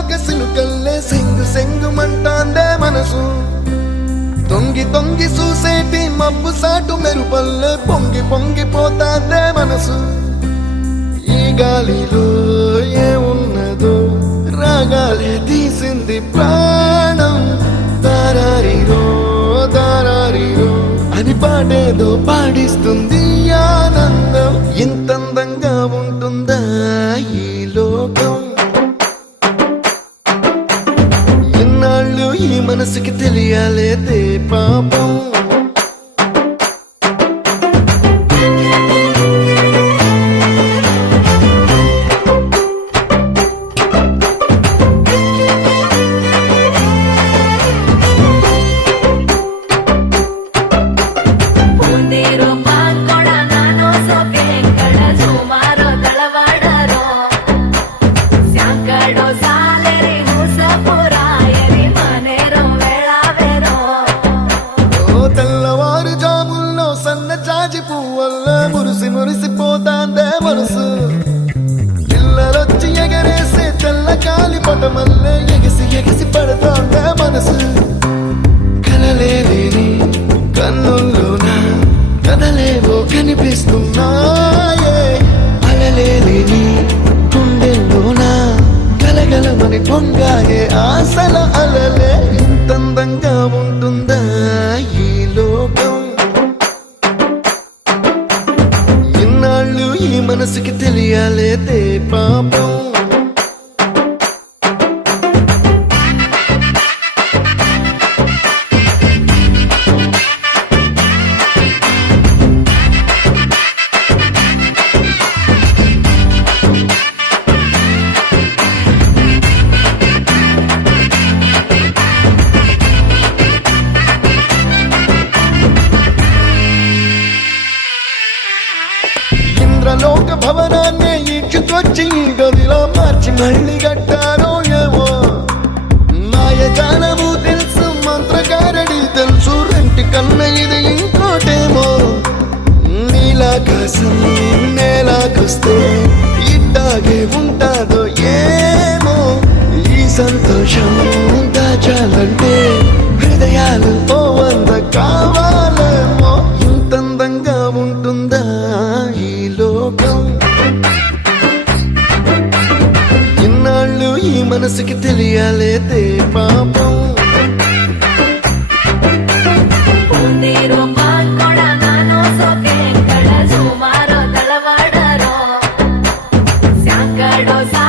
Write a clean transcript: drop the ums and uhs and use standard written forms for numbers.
ఒక సిలుకల్లే సెంగు సెంగుమంటాందే మనసు తొంగి తొంగి చూసేటి మబ్బు సాటు మెరుపల్లే పొంగి పొంగిపోతాందే మనసు ఈ గాలిలో ఏమున్నదో రాగాలే తీసింది ప్రాణం దారారిరో దారారిరో అని పాడేదో పాడిస్తుంది ఆనందం ఇంతందంగా ఉంటుందా ఈ లోకం ఇన్నాళ్ళు ఈ మనసుకి తెలియాలేదే పాపం మురిసిపోతాందే మనసు పిల్లలొచ్చి ఎగరేసే తెల్ల కాలి పటమల్లే ఎగిసి ఎగిసి పడతాందే మనసు కలలేని కన్నుల్లోన కదలేవో కనిపిస్తున్నాయే అలలేని గుండెల్లోన గలగలమని పొంగాయే ఆశల అలలే ఇంతందంగా ఉంటుందా ఈ లోకం ఈ మనసుకి తెలియాలేదే పాపం ఇంద్రలోక భవనాన్ని ఈడ్చుకొచ్చి గదిలో మార్చి మళ్ళీ కట్టారో ఏమో మాయజాలము తెలుసు మంత్రకారడి తెలుసు రెంటి కన్న ఇది ఇంకోటేమో నీలాకాశం నేలాకొస్తే ఇట్టాగే ఉంటాదో ఏమో ఈ సంతోషం దాచాలంటే హృదయాలు ఓ వంద కావాలేమో ఇంతందంగా ఉంటుందా ఈ లోకం ఇన్నాళ్ళు ఈ మనసుకి తెలియాలేదే పాపం Dos